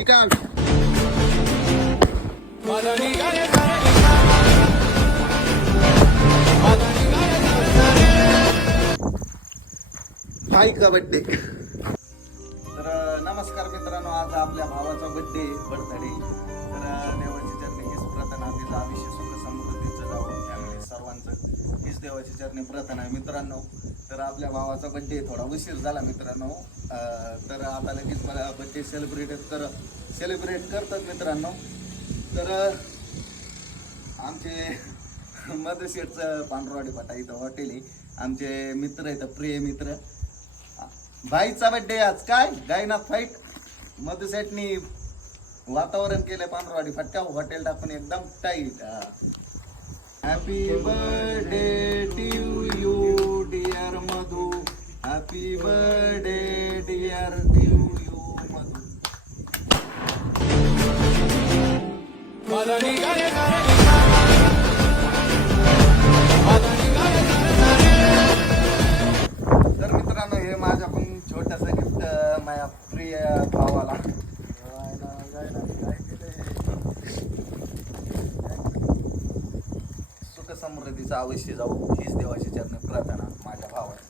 ती काय हाय का बड्डे. तर नमस्कार मित्रांनो, आज आपल्या भावाचा बर्थडे तर देवाची चरणी हीच प्रार्थना, तिचं आयुष्य सुख समृद्धीचं जावं फॅमिली सर्वांचं, हीच देवाची चरणी प्रार्थना आहे मित्रांनो. तर आपल्या भावाचा बर्थडे थोडा उशीर झाला मित्रांनो, तर आता लगेच मला बर्थडे सेलिब्रेट करतात मित्रांनो. तर आमचे मधुशेठचं पांढरवाडी फाटा इथं हॉटेल आहे, आमचे मित्र आहेत, प्रिय मित्र. भाईचा बर्थडे आज काय गायनाथ फाईट मधुशेठनी वातावरण केलंय पांढरवाडी फाट्या हॉटेल टाकून एकदम tight. Happy birthday to you dear Madhu, happy birthday dear to you Madhu. तर मित्रांनो, हे माझ्याकडून छोटंसं गिफ्ट माझ्या प्रिय भावाला. सुख समृद्धीचं अवश्य जाऊ हीच देवाची चरणी प्रार्थना माझ्या भावाची.